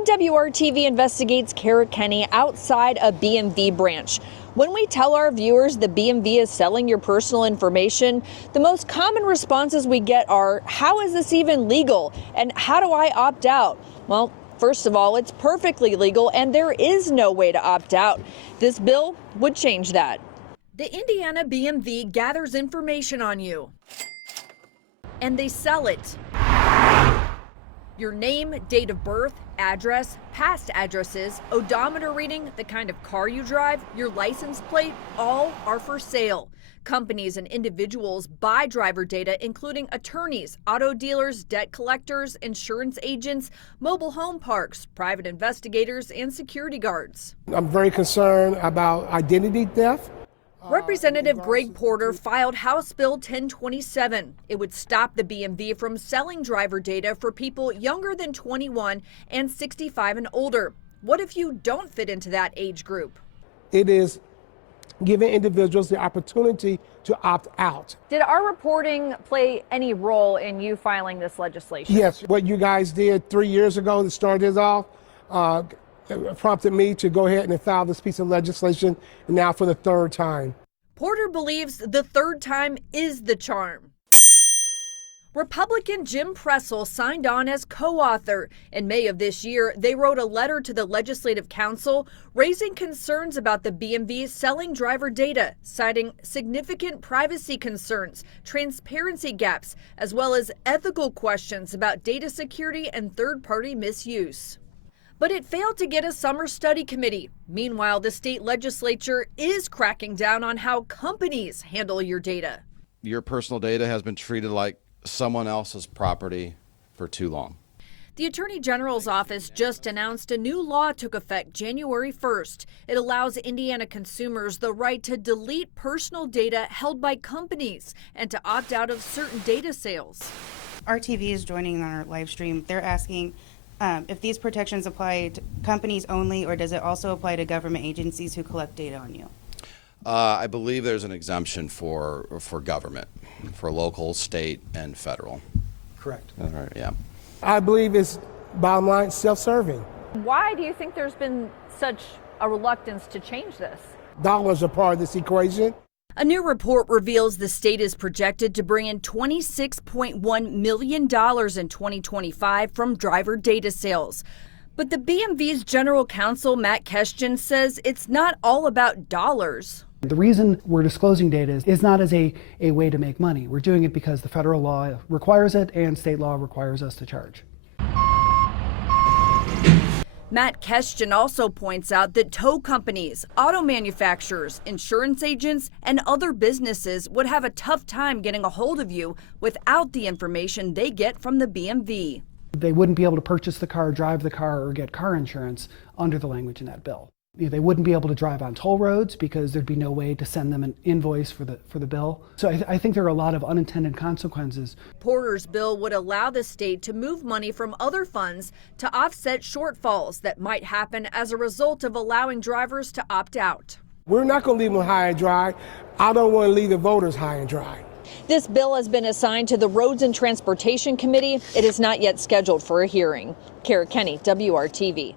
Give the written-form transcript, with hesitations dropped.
Crime WRTV investigates Kara Kenny outside a BMV branch. When we tell our viewers the BMV is selling your personal information, the most common responses we get are, how is this even legal? And how do I opt out? Well, first of all, it's perfectly legal and there is no way to opt out. This bill would change that. The Indiana BMV gathers information on you and they sell it. Your name, date of birth, address, past addresses, odometer reading, the kind of car you drive, your license plate, all are for sale. Companies and individuals buy driver data, including attorneys, auto dealers, debt collectors, insurance agents, mobile home parks, private investigators, and security guards. I'm very concerned about identity theft. Representative Greg Porter filed House Bill 1027. It would stop the BMV from selling driver data for people younger than 21 and 65 and older. What if you don't fit into that age group? It is giving individuals the opportunity to opt out. Did our reporting play any role in you filing this legislation? Yes, what you guys did 3 years ago to start this off prompted me to go ahead and file this piece of legislation now for the third time. Porter believes the third time is the charm. Republican Jim Pressel signed on as co-author. In May of this year, they wrote a letter to the Legislative Council raising concerns about the BMV selling driver data, citing significant privacy concerns, transparency gaps, as well as ethical questions about data security and third-party misuse. But it failed to get a summer study committee. Meanwhile, the state legislature is cracking down on how companies handle your data. Your personal data has been treated like someone else's property for too long. The Attorney General's office just announced a new law took effect January 1st. It allows Indiana consumers the right to delete personal data held by companies and to opt out of certain data sales. RTV is joining on our live stream. They're asking if these protections apply to companies only, or does it also apply to government agencies who collect data on you? I believe there's an exemption for government, for local, state, and federal. Correct. All right, yeah. I believe it's, bottom line, self-serving. Why do you think there's been such a reluctance to change this? Dollars are part of this equation. A new report reveals the state is projected to bring in $26.1 million in 2025 from driver data sales. But the BMV's general counsel, Matt Keshtin, says it's not all about dollars. The reason we're disclosing data is not as a way to make money. We're doing it because the federal law requires it and state law requires us to charge. Matt Keshtin also points out that tow companies, auto manufacturers, insurance agents, and other businesses would have a tough time getting a hold of you without the information they get from the BMV. They wouldn't be able to purchase the car, drive the car, or get car insurance under the language in that bill. They wouldn't be able to drive on toll roads because there'd be no way to send them an invoice for the bill. So I think there are a lot of unintended consequences. Porter's bill would allow the state to move money from other funds to offset shortfalls that might happen as a result of allowing drivers to opt out. We're not going to leave them high and dry. I don't want to leave the voters high and dry. This bill has been assigned to the Roads and Transportation Committee. It is not yet scheduled for a hearing. Kara Kenny, WRTV.